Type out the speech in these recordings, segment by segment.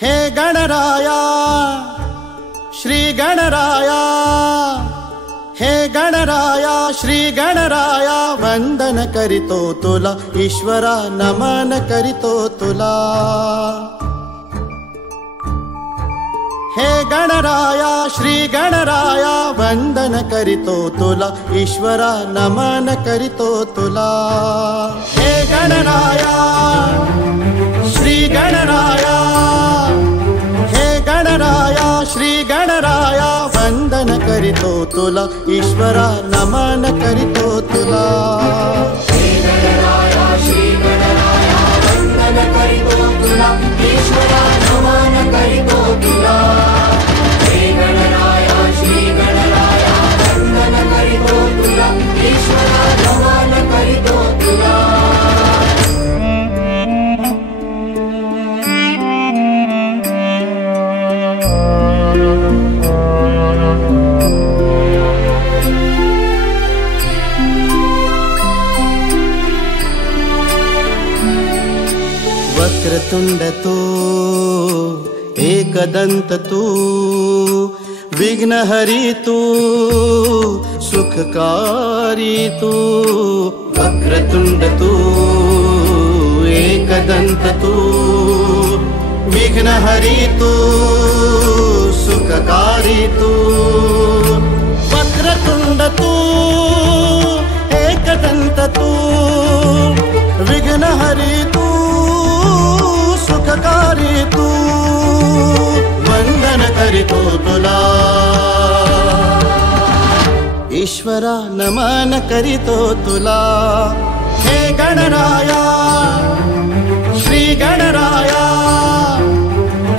हे गणराया श्री गणराया, हे गणराया श्री गणराया, वंदन करितो तुला ईश्वरा, नमन करितो तुला। हे गणराया श्री गणराया, वंदन करितो तुला ईश्वरा, नमन करितो तुला। हे गणराया श्री गणराया, हे गणराया श्री गणराया, वंदन करितो तुला ईश्वरा, नमन करितो तुला। हे गणराया श्री गणराया, वंदन करितो तुला ईश्वरा, नमन करितो तुला। हे गणराया श्री गणराया, वंदन करितो तुला ईश्वरा, नमन करितो तुला। वक्रतुंड तू, एकदंत तू, विघ्नहरी तू, सुखकारी तू। वक्रतुंड तू, एकदंत तू, विघ्नहरी तू, सुखकारी तू। वक्रतुंड तू, एकदंत तू, विघ्नहरी तू, सुखकारी तू, वंदन करितो तुला ईश्वरा, नमन करितो तुला। हे गणराया श्री गणराया,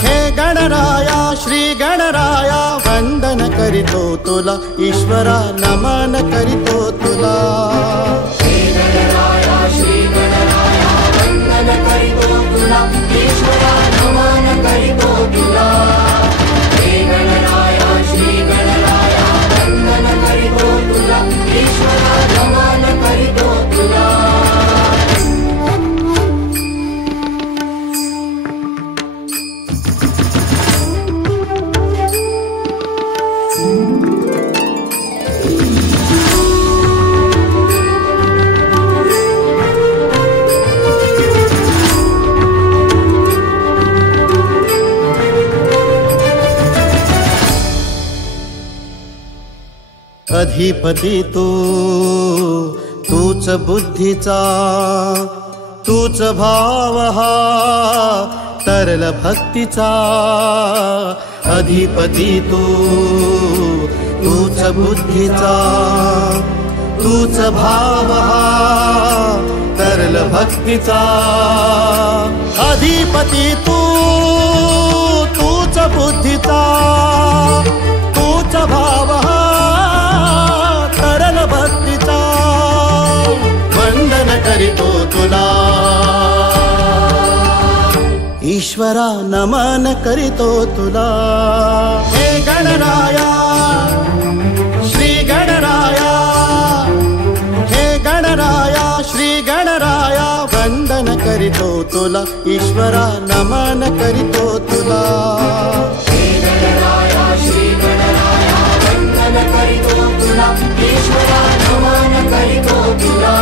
हे गणराया श्री गणराया, वंदन करितो तुला ईश्वरा, नमन करितो तुला। हे गणराया श्री गणराया, वंदन करितो तुला ईश्वरा, नमन करितो तुला। हे गणराया श्री गणराया, वंदन करितो तुला ईश्वरा, नमन करितो तुला। अधिपती तू, तूच बुद्धीचा, तूच भाव हा तरल भक्तीचा। अधिपती तू, तूच बुद्धीचा, तूच भाव हा तरल भक्तीचा। अधिपती तू, तूच बुद्धीचा, तूच भाव हा तरल भक्तीचा, वंदन करितो तुला ईश्वरा, नमन करितो तुला। हे गणराया श्री गणराया, हे गणराया श्री गणराया, वंदन करितो तुला ईश्वरा, नमन करितो तुला। हे गणराया श्री गणराया, वंदन करितो तुला ईश्वरा, नमन करितो तुला।